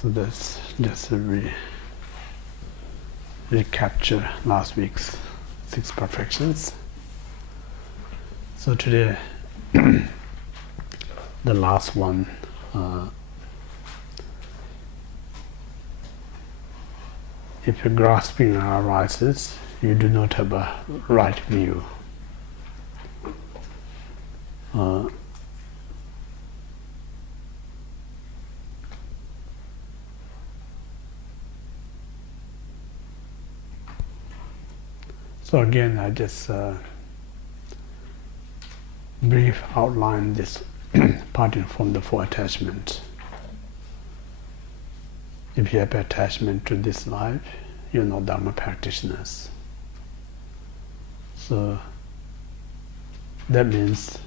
So that's just a recapture last week's 6 perfections. So today, the last one. If your grasping arises, you do not have a right view. So again, I just brief outline this parting from the 4 attachments. If you have attachment to this life, you're not Dharma practitioners. So that means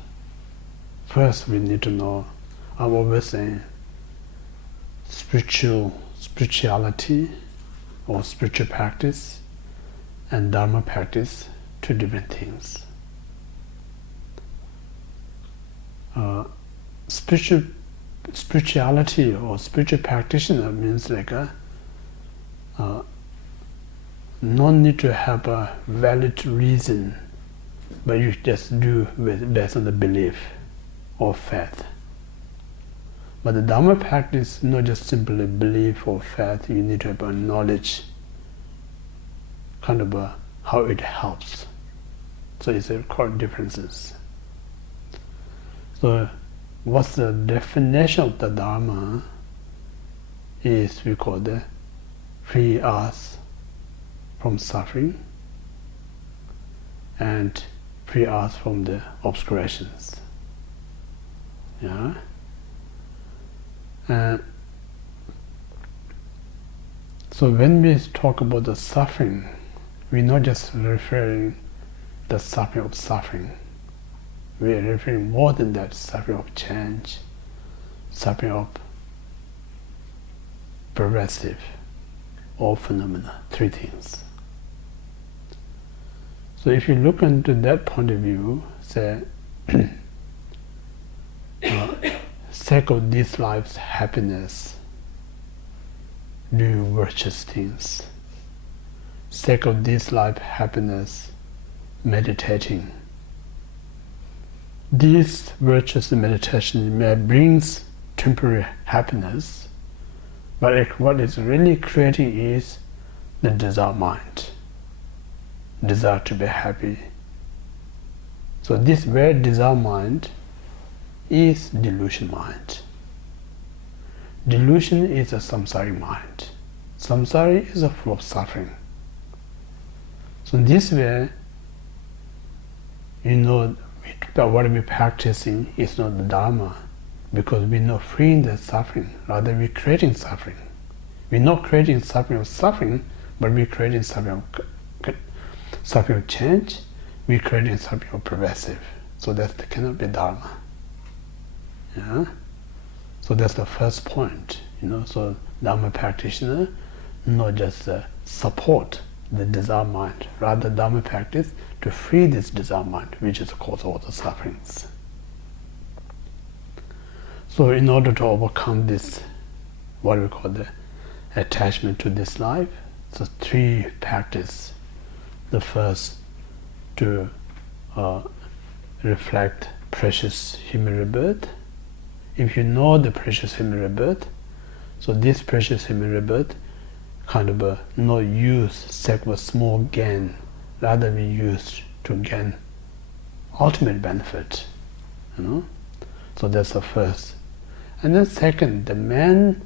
first we need to know, I'm always saying spirituality or spiritual practice and Dharma practice, 2 different things. Spirituality or spiritual practitioner means like no need to have a valid reason, but you just do based on the belief or faith. But the Dharma practice, not just simply belief or faith, you need to have a knowledge, kind of how it helps. So it's a core differences. So what's the definition of the Dharma is we call the free us from suffering and free us from the obscurations. Yeah. So when we talk about the suffering, we're not just referring the suffering of suffering. We are referring more than that, suffering of change, suffering of progressive or phenomena, 3 things. So if you look into that point of view, say, sake of this life's happiness, do virtuous things. Sake of this life happiness, meditating. This virtuous meditation may brings temporary happiness, but what it's really creating is the desire mind, desire to be happy. So this very desire mind is delusion mind. Delusion is a samsaric mind. Samsara is a full of suffering. So in this way, you know what we're practicing is not the Dharma, because we're not freeing the suffering, rather we're creating suffering. We're not creating suffering of suffering, but we're creating suffering of change, we're creating suffering of progressive. So that cannot be Dharma. Yeah? So that's the first point. So Dharma practitioner not just support the desire mind, rather Dharma practice to free this desire mind, which is the cause of all the sufferings. So in order to overcome this, what we call the attachment to this life, so 3 practice. The first, to reflect precious human rebirth. If you know the precious human rebirth, so this precious human rebirth kind of not use sake of a small gain, rather we use to gain ultimate benefit. So that's the first. And then second, the main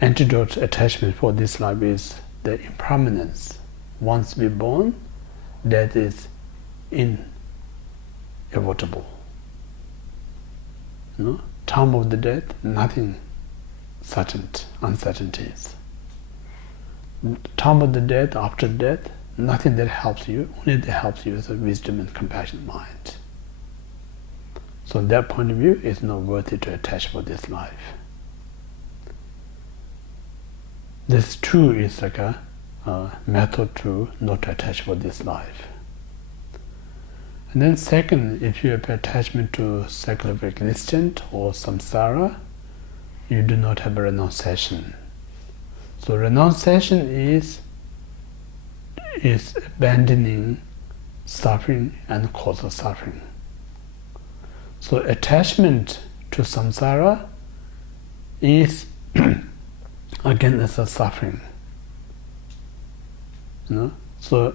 antidote attachment for this life is the impermanence. Once we're born, death is inevitable. Time of the death, nothing certain, uncertainties. Time of the death, after death, nothing that helps you, only that helps you is a wisdom and compassion mind. So that point of view, it's not worthy to attach for this life. This too is like a method to not attach for this life. And then second, if you have attachment to cycle of existence or samsara, you do not have a renunciation. So renunciation is abandoning suffering and cause of suffering. So attachment to samsara is again as a suffering. So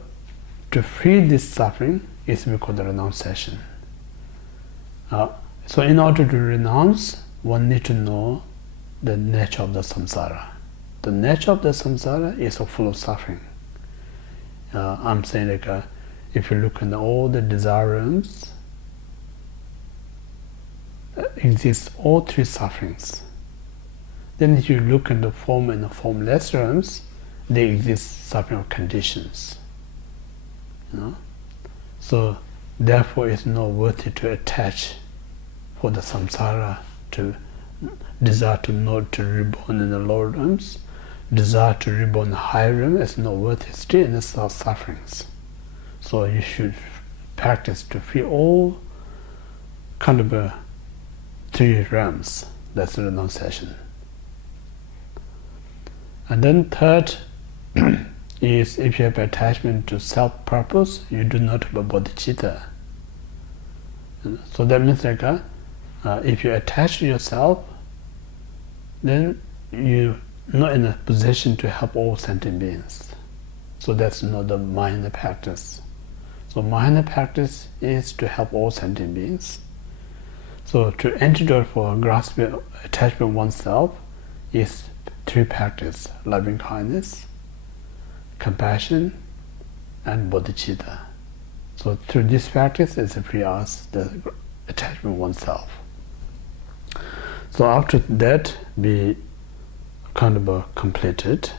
to free this suffering is we call the renunciation. So in order to renounce, one needs to know the nature of the samsara. The nature of the samsara is full of suffering. I'm saying if you look at all the desire realms, exist all three sufferings. Then if you look at the form and the formless realms, they exist suffering of conditions. So therefore it's not worthy to attach for the samsara to desire to reborn in the lower realms, desire to reborn in the higher realm is not worthy, still in the sufferings. So you should practice to free all kind of three realms. That's the renunciation. And then third is if you have attachment to self-purpose, you do not have a bodhicitta. So that means if you attach to yourself, then you're not in a position to help all sentient beings. So that's not the minor practice. So minor practice is to help all sentient beings. So to antidote for grasping attachment oneself is three practice: loving kindness, compassion, and bodhicitta. So through this practice is to free us the attachment oneself. So after that we kind of completed.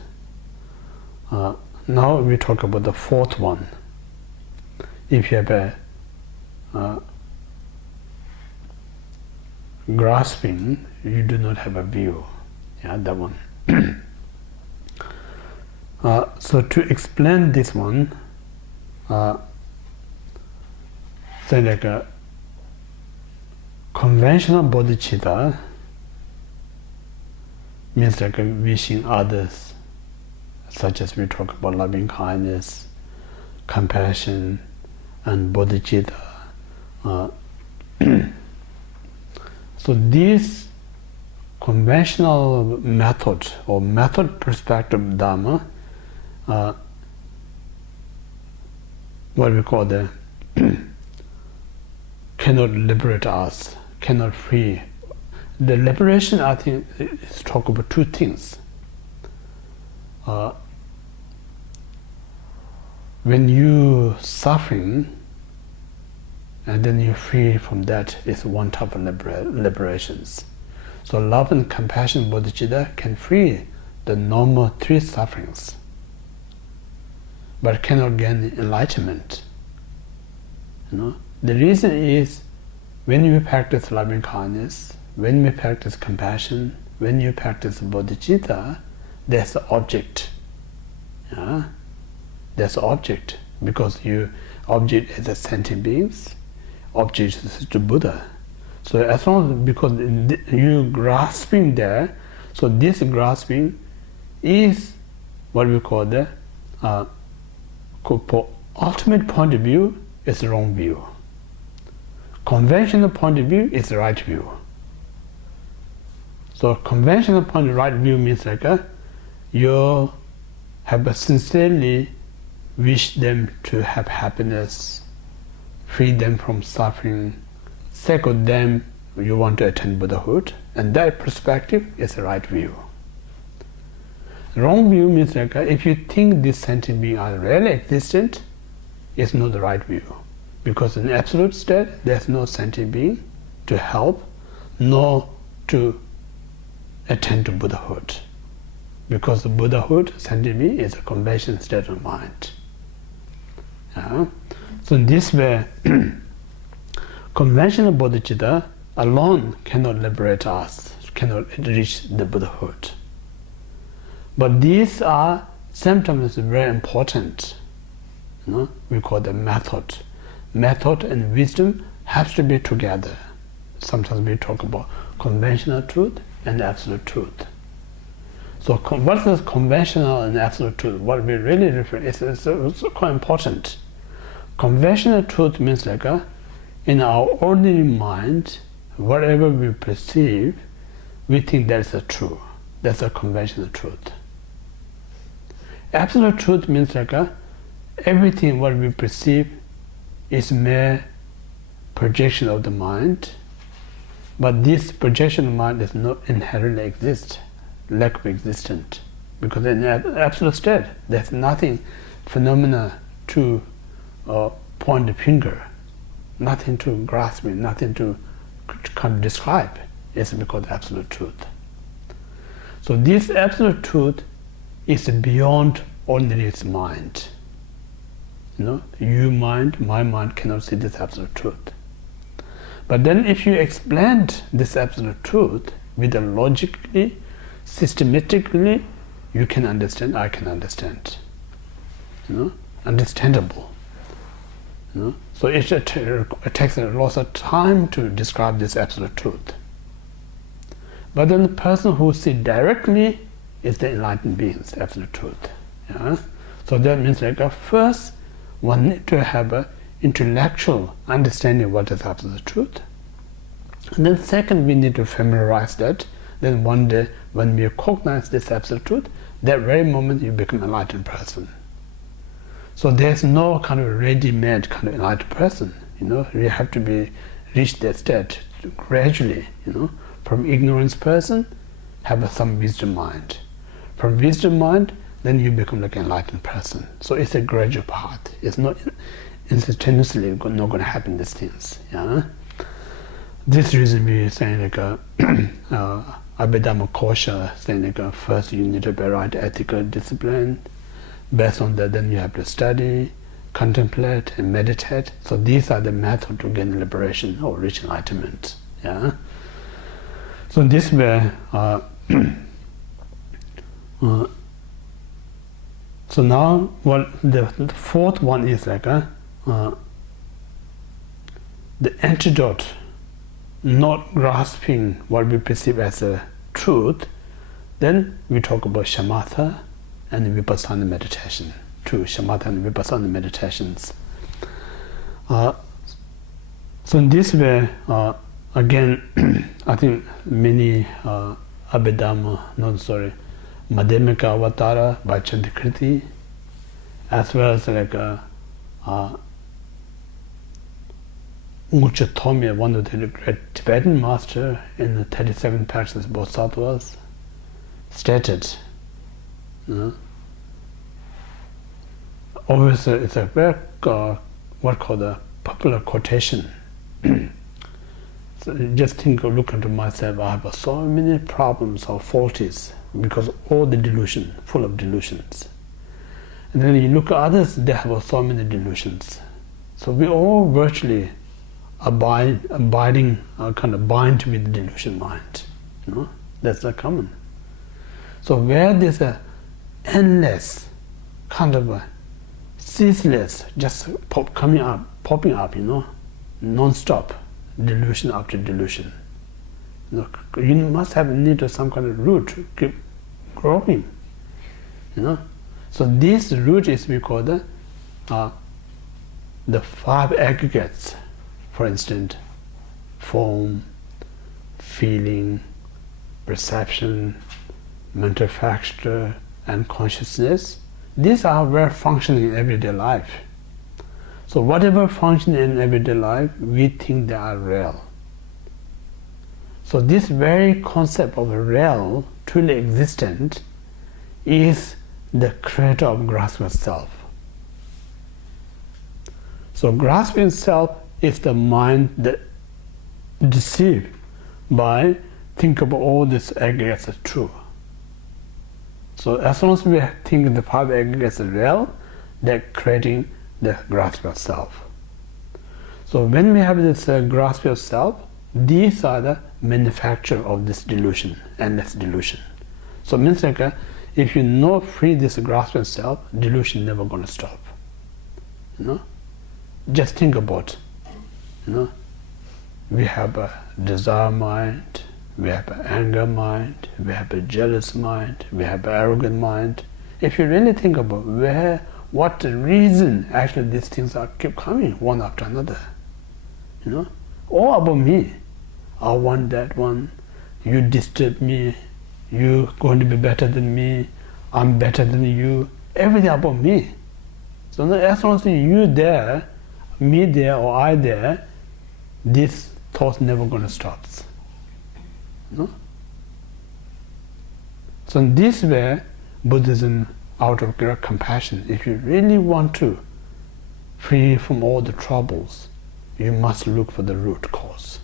Now we talk about the fourth one. If you have a grasping, you do not have a view. Yeah, that one. So to explain this one, say a conventional bodhicitta means wishing others, such as we talk about loving kindness, compassion, and bodhicitta. So this conventional method or method perspective Dharma, what we call the cannot liberate us, cannot free. The liberation, I think, is talk about two things. When you suffering and then you free from that is one type of liberations. So love and compassion bodhicitta can free the normal three sufferings, but cannot gain enlightenment. The reason is when you practice loving kindness, when we practice compassion, when you practice bodhicitta, there's the object. There's the object, because you object is the sentient beings, object is the Buddha. So as long as, because you grasping there, so this grasping is what we call the ultimate point of view is the wrong view. Conventional point of view is the right view. So conventional point of right view means you have sincerely wish them to have happiness, free them from suffering, sake of them you want to attain Buddhahood, and that perspective is the right view. Wrong view means if you think these sentient beings are really existent, it's not the right view. Because in absolute state, there's no sentient being to help, nor to attain to Buddhahood. Because the Buddhahood, sentient being, is a conventional state of mind. So in this way, conventional bodhicitta alone cannot liberate us, cannot reach the Buddhahood. But these are sometimes very important. We call them method. Method and wisdom have to be together. Sometimes we talk about conventional truth and absolute truth. So what is conventional and absolute truth? What we really refer it's quite important. Conventional truth means like in our ordinary mind, whatever we perceive, we think that's a true. That's a conventional truth. Absolute truth means like everything what we perceive is mere projection of the mind, but this projection of mind does not inherently exist, lack of existence, because in absolute state there's nothing phenomena to point the finger, nothing to grasp it, nothing to kind of describe. It's because of absolute truth. So this absolute truth is beyond ordinary mind. Your mind, my mind cannot see this absolute truth. But then if you explain this absolute truth with a logically, systematically, you can understand, I can understand. Understandable. So it takes a lot of time to describe this absolute truth. But then the person who sees directly is the enlightened beings, absolute truth. So that means like first one need to have an intellectual understanding of what is absolute truth. And then second, we need to familiarize that. Then one day when we recognize this absolute truth, that very moment you become an enlightened person. So there's no kind of ready-made kind of enlightened person. You have to reach that state gradually. From ignorance person, have some wisdom mind. From wisdom mind, then you become like an enlightened person. So it's a gradual path. It's not instantaneously not going to happen these things. This reason we saying like Abhidhamma Kosha saying like first you need to be right ethical discipline. Based on that, then you have to study, contemplate, and meditate. So these are the methods to gain liberation or reach enlightenment. So in this way, so now what the fourth one is like the antidote, not grasping what we perceive as a truth. Then we talk about shamatha and vipassana meditation. Two shamatha and vipassana meditations. So in this way, again, I think many Abhidhamma, Madhyamika Avatara by Chantikriti, as well as like Ngurcha Thomya, one of the great Tibetan master in the 37 practices Bodhisattvas, stated, obviously it's a very what called a popular quotation. So just look into myself, I have so many problems or faulties because all the delusion, full of delusions. And then you look at others, they have so many delusions. So we all virtually abiding, kind of bind with the delusion mind. That's a common. So where there's a endless, kind of a ceaseless, just popping up, non-stop, delusion after delusion. You must have need of some kind of root to keep growing. So this root is we call the five aggregates. For instance, form, feeling, perception, mental factor, and consciousness. These are very functioning in everyday life. So whatever function in everyday life, we think they are real. So this very concept of real, truly existent, is the creator of grasping self. So grasping self is the mind that deceived by think about all these aggregates as true. So as long as we think the five aggregates are real, they're creating the grasp of self. So when we have this grasp of self, these are the manufacture of this delusion, endless delusion. So it means like if you not free this grasp of self, delusion never going to stop. Just think about, we have a desire mind, we have an anger mind, we have a jealous mind, we have an arrogant mind. If you really think about what reason actually these things keep coming one after another, all about me. I want that one, you disturb me, you're going to be better than me, I'm better than you, everything about me. So as long as you there, me there, or I there, this thought's never going to stop. So in this way, Buddhism, out of great compassion, if you really want to free from all the troubles, you must look for the root cause.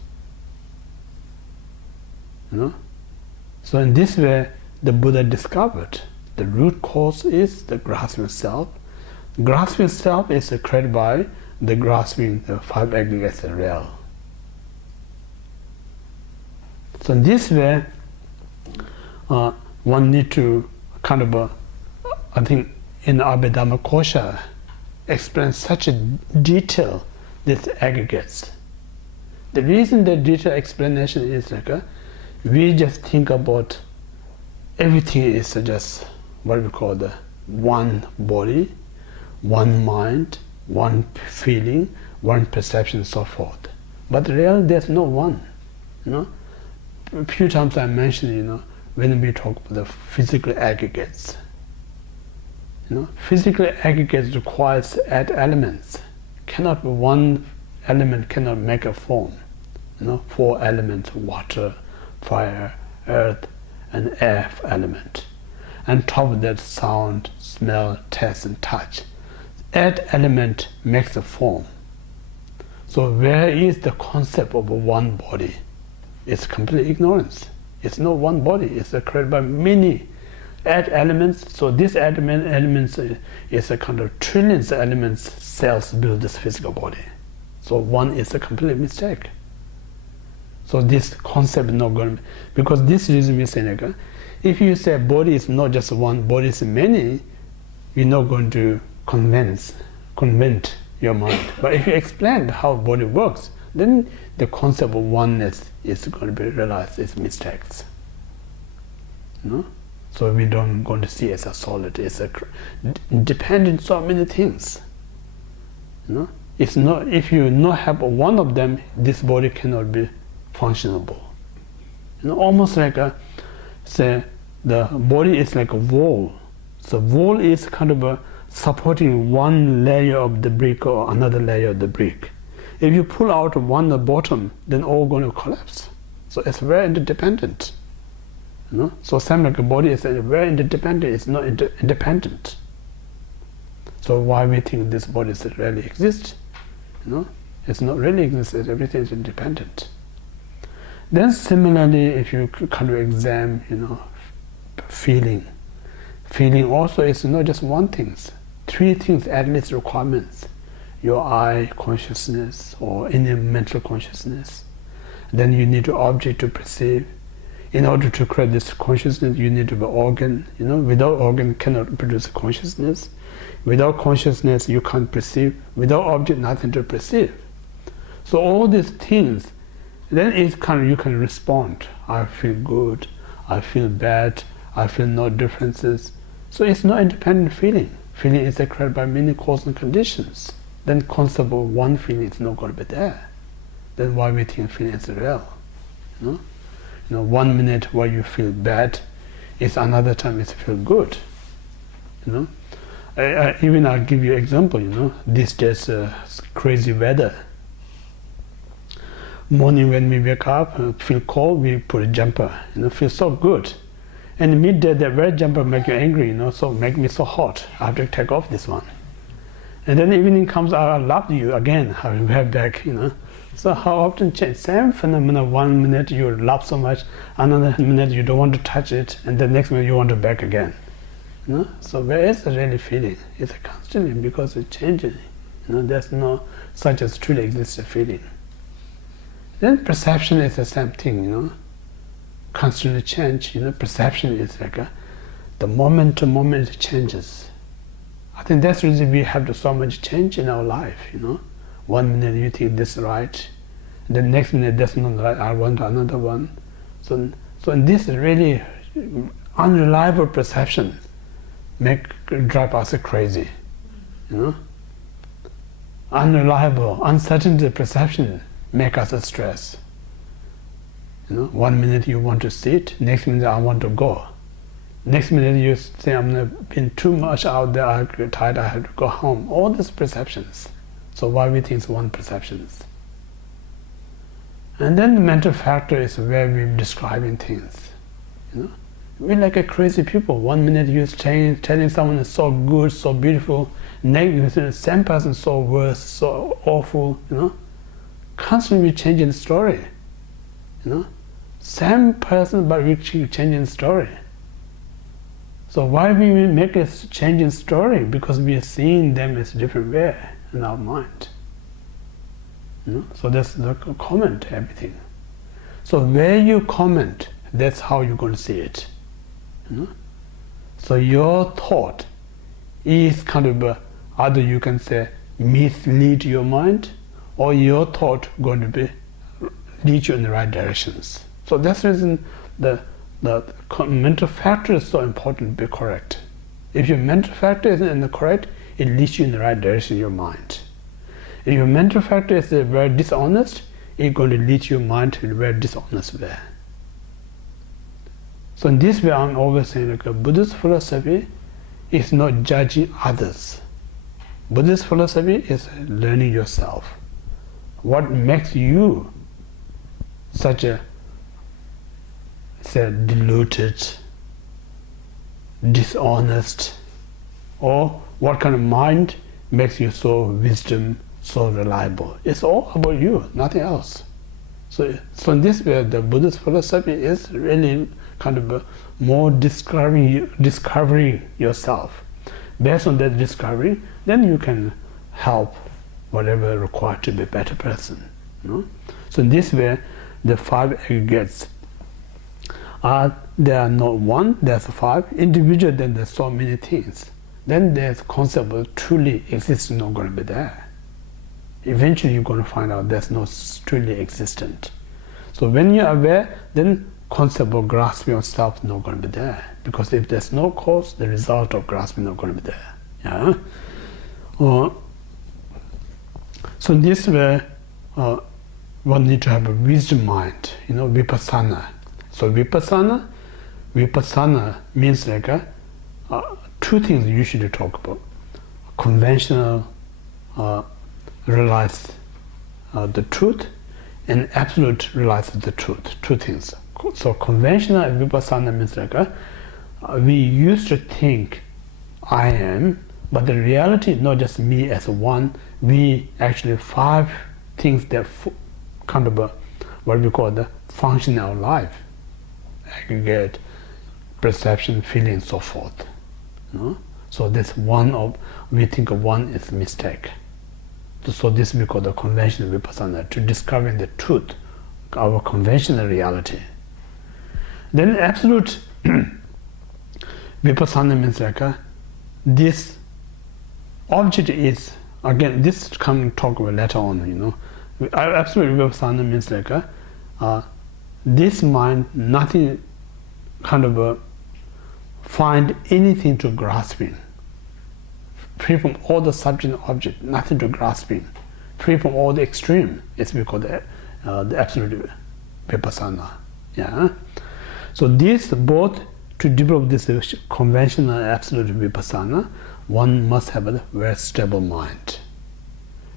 So in this way, the Buddha discovered the root cause is the grasping self. Grasping self is created by the grasping the five aggregates of real. So in this way, one need to I think in the Abhidhamma Kosha, explain such a detail these aggregates. The reason the detailed explanation is we just think about everything is just what we call the one body, one mind, one feeling, one perception, and so forth. But really, there's no one. A few times I mentioned, when we talk about the physical aggregates. Physical aggregates requires add elements. One element cannot make a form. 4 elements: water, fire, earth, and air element. And top of that, sound, smell, taste, and touch. Add element makes a form. So where is the concept of one body? It's complete ignorance. It's not one body. It's created by many add elements. So this elements is a kind of trillions of elements cells build this physical body. So one is a complete mistake. So this concept is not going to, because this reason we say, if you say body is not just one, body is many, you're not going to convince your mind. But if you explain how body works, then the concept of oneness is going to be realized as mistakes. So we don't going to see it as a solid. It's dependent on so many things. It's not, if you not have one of them, this body cannot be functionable. Almost like say the body is like a wall. So wall is kind of supporting one layer of the brick or another layer of the brick. If you pull out one at the bottom, then all going to collapse. So it's very interdependent. So same like a body is very interdependent. It's not independent. So why we think this body really exists? It's not really exists. Everything is independent. Then similarly, if you kind of examine, feeling also is not just one thing. 3 things at least requirements. Your eye consciousness or any mental consciousness. Then you need an object to perceive. In order to create this consciousness, you need to be organ. Without organ, cannot produce consciousness. Without consciousness, you can't perceive. Without object, nothing to perceive. So all these things, then you can respond. I feel good. I feel bad. I feel no differences. So it's not independent feeling. Feeling is created by many causes and conditions. Then concept of one feeling is not going to be there. Then why we think feeling is real? 1 minute where you feel bad, is another time it feel good. Even I'll give you example. These days crazy weather. Morning when we wake up, feel cold, we put a jumper. Feel so good. And midday the red jumper make you angry. So make me so hot. I have to take off this one. And then evening comes, I love you again. I will wear back. So how often change? Same phenomena. 1 minute you love so much, another minute you don't want to touch it, and the next minute you want to back again. So where is the really feeling? It's constantly because it's changing. There's no such as truly exists feeling. Then perception is the same thing. Constantly change. Perception is like the moment to moment it changes. I think that's the reason we have so much change in our life. 1 minute you think this is right, the next minute that's not right, I want another one. So this really unreliable perception drive us crazy, you know. Unreliable, uncertainty perception make us stress. You know, 1 minute you want to sit, next minute I want to go. Next minute you say I've been too much out there, I'm tired, I have to go home. All these perceptions. So why we think it's one perceptions? And then the mental factor is where we're describing things. You know, we're like a crazy people. 1 minute you're telling someone is so good, so beautiful. Next minute the same person so worse, so awful. You know, constantly changing the story. You know, same person but we keep changing the story. So why we make a changing story? Because we are seeing them as a different way in our mind. You know? So that's the comment, everything. So where you comment, that's how you're going to see it. You know? So your thought is kind of either you can say mislead your mind, or your thought going to be lead you in the right directions. So that's the reason the mental factor is so important to be correct. If your mental factor is correct, it leads you in the right direction in your mind. If your mental factor is very dishonest, it's going to lead your mind to a very dishonest way. So in this way, I'm always saying like a Buddhist philosophy is not judging others. Buddhist philosophy is learning yourself. What makes you such a deluded, dishonest, or what kind of mind makes you so wisdom, so reliable? It's all about you, nothing else. So in this way, the Buddhist philosophy is really kind of more discovering yourself. Based on that discovery, then you can help whatever required to be a better person. You know? So in this way, the 5 aggregates they are not one, there's 5 individual, then there's so many things. Then there's concept of truly existing not going to be there. Eventually you're going to find out there's no truly existent. So when you're aware, then concept of grasping of self is not going to be there. Because if there's no cause, the result of grasping is not going to be there. Yeah? So in this way, one need to have a wisdom mind, you know, vipassana. So vipassana means like 2 things you usually talk about. Conventional realize the truth, and absolute realize the truth. 2 things. So conventional vipassana means like we used to think I am, but the reality is not just me as one. We actually 5 things that kind of what we call the function in our life. Aggregate, perception, feeling, so forth. You know? So that's one of, we think of one is mistake. So this we call the conventional vipassana, to discovering the truth, our conventional reality. Then absolute vipassana means like this object is, again, this can talk about later on, you know. Absolute vipassana means like this mind, nothing kind of find anything to grasping. Free from all the subject and object, nothing to grasping. Free from all the extreme. It's we call the absolute vipassana. Yeah. So this both, to develop this conventional absolute vipassana, one must have a very stable mind.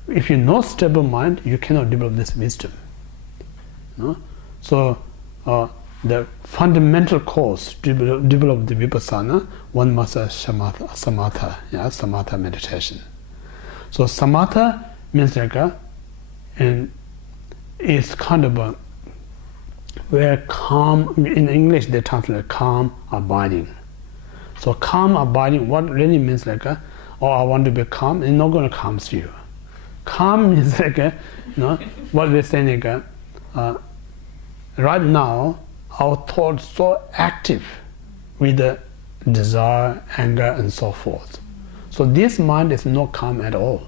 If you know stable mind, you cannot develop this wisdom. No? So the fundamental cause to develop the vipassana, one must have samatha, yeah, samatha meditation. So samatha means like and it's kind of a where calm, in English they translate calm abiding. So calm abiding, what really means like oh, I want to be calm, it's not going to calm you. Calm means like you know, what we're saying like right now our thoughts so active with the desire, anger, and so forth. So this mind is not calm at all.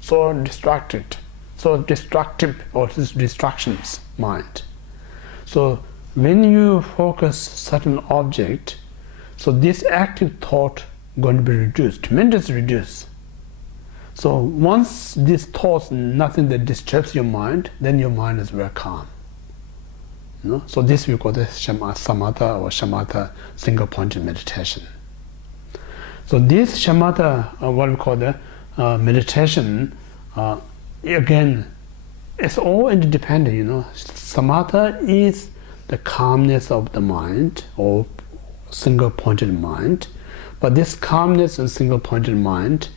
So distracted, so destructive, or this distractions mind. So when you focus certain object, so this active thought going to be reduced, tremendously reduced. So once these thoughts, nothing that disturbs your mind, then your mind is very calm. So this we call the samatha or shamatha single-pointed meditation. So this shamatha, what we call the meditation, again, it's all interdependent. Samatha is the calmness of the mind or single-pointed mind, but this calmness and single-pointed mind,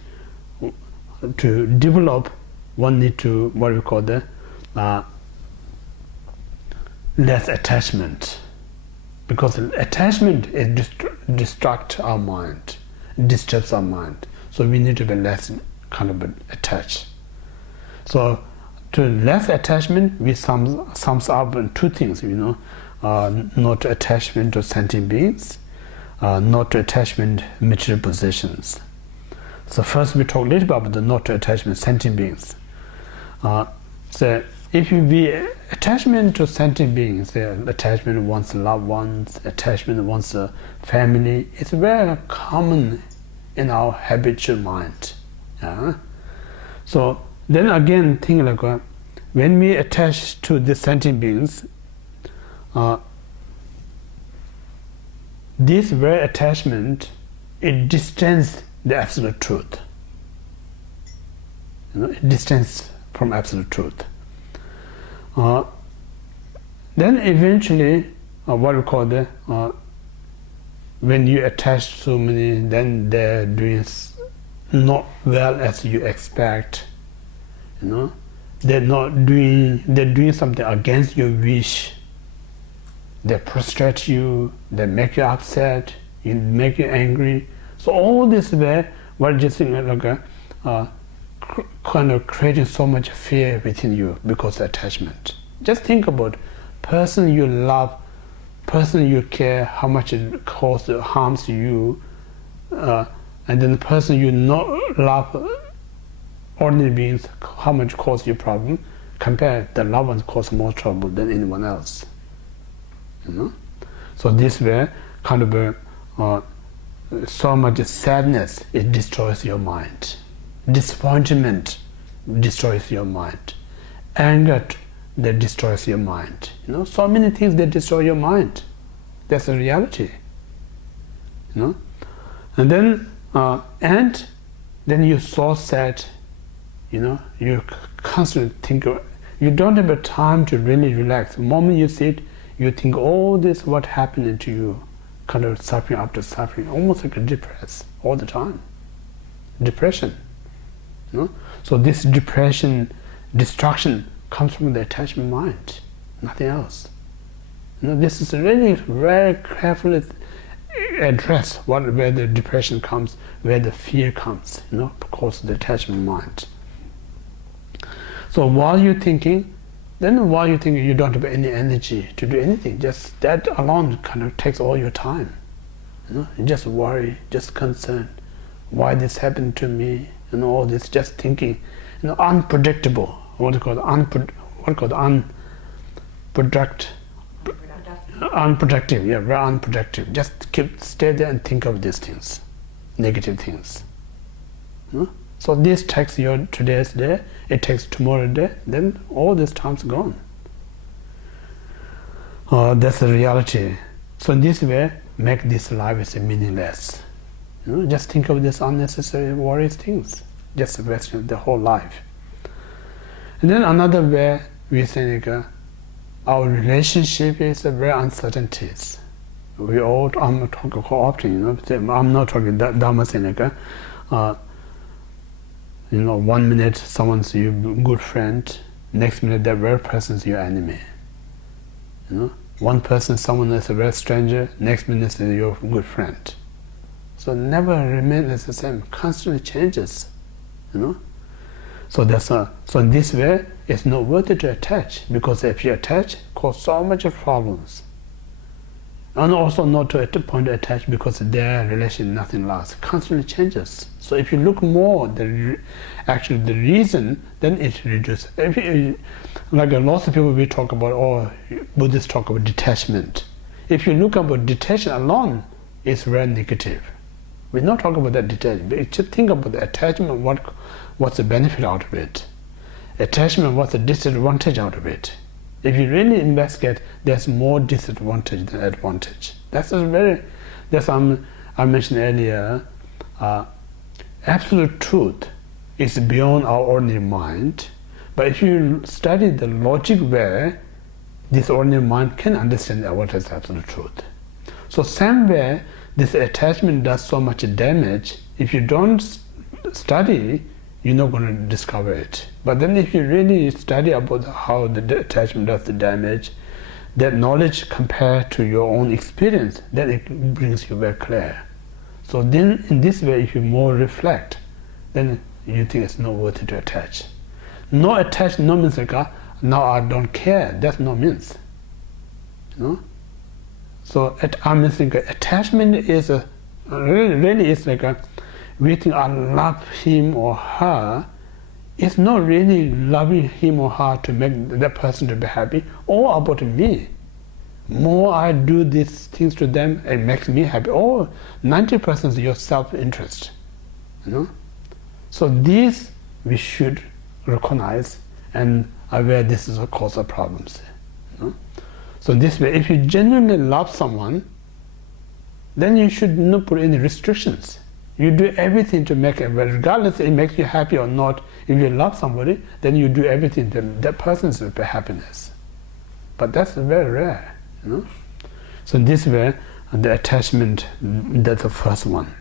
to develop, one need to what we call the less attachment, because attachment is distract our mind, disturbs our mind. So we need to be less kind of attached. So to less attachment, we sums up in two things, not attachment to sentient beings, not attachment material possessions. So first we talk a little bit about the not attachment sentient beings. So if you be attachment to sentient beings, attachment to one's loved ones, attachment to one's family, it's very common in our habitual mind. So then again, think like when we attach to the sentient beings, this very attachment, it distances the absolute truth. It distances from absolute truth. Then eventually, what we call the when you attach so many, then they're doing not well as you expect. They're doing something against your wish. They frustrate you. They make you upset. You make you angry. So all this way, what just like kind of creating so much fear within you because of attachment. Just think about person you love, person you care, how much it harms you, and then the person you not love, ordinary beings, how much cause you problem. Compare the loved ones cause more trouble than anyone else. So this way, kind of so much sadness, it destroys your mind. Disappointment destroys your mind. Anger, that destroys your mind. So many things that destroy your mind. That's the reality. And then you're so sad. You constantly think. You don't have a time to really relax. The moment you sit, you think all this what happened to you. Kind of suffering after suffering, almost like a depressed all the time. Depression. So this depression, destruction comes from the attachment mind, nothing else. This is really very carefully addressed where the depression comes, where the fear comes, because of the attachment mind. So while you're thinking, you don't have any energy to do anything. Just that alone kind of takes all your time. You just worry, just concern, why this happened to me, all this, just thinking, unpredictable. Unproductive. Yeah, very unproductive. Just stay there and think of these things, negative things. So this takes your today's day, it takes tomorrow's day, then all this time's gone. That's the reality. So in this way, make this life is meaningless. Just think of this unnecessary worries things. Just waste the whole life. And then another way we think our relationship is very uncertainties. I'm not talking often, I'm not talking Dharma Seneca. 1 minute someone's your good friend, next minute that very person's your enemy. One person, someone is a very stranger, next minute is your good friend. So never remains the same, constantly changes. So so in this way, it's not worth it to attach, because if you attach, cause so much of problems. And also not to point to attach because their relation nothing lasts, constantly changes. So if you look more, actually the reason, then it reduces. Like lots of people we talk about, or Buddhists talk about detachment. If you look about detachment alone, it's very negative. We're not talking about that detachment, but just think about the attachment, what's the benefit out of it? Attachment, what's the disadvantage out of it? If you really investigate, there's more disadvantage than advantage. That's I mentioned earlier, absolute truth is beyond our ordinary mind. But if you study the logic way, this ordinary mind can understand what is absolute truth. So same way, this attachment does so much damage. If you don't study, you're not going to discover it. But then if you really study about how the attachment does the damage, that knowledge compared to your own experience, then it brings you very clear. So then in this way, if you more reflect, then you think it's not worth it to attach. No attach, no means like, now I don't care. That's no means. You know? So attachment is really is like we think I love him or her. It's not really loving him or her to make that person to be happy, or about me. More I do these things to them, it makes me happy. Or 90% is your self-interest. You know? So these we should recognize and aware this is a cause of problems. You know? So this way, if you genuinely love someone, then you should not put any restrictions. You do everything to make it, regardless it makes you happy or not. If you love somebody, then you do everything that person's happiness. But that's very rare, you know. So in this way, the attachment, that's the first one.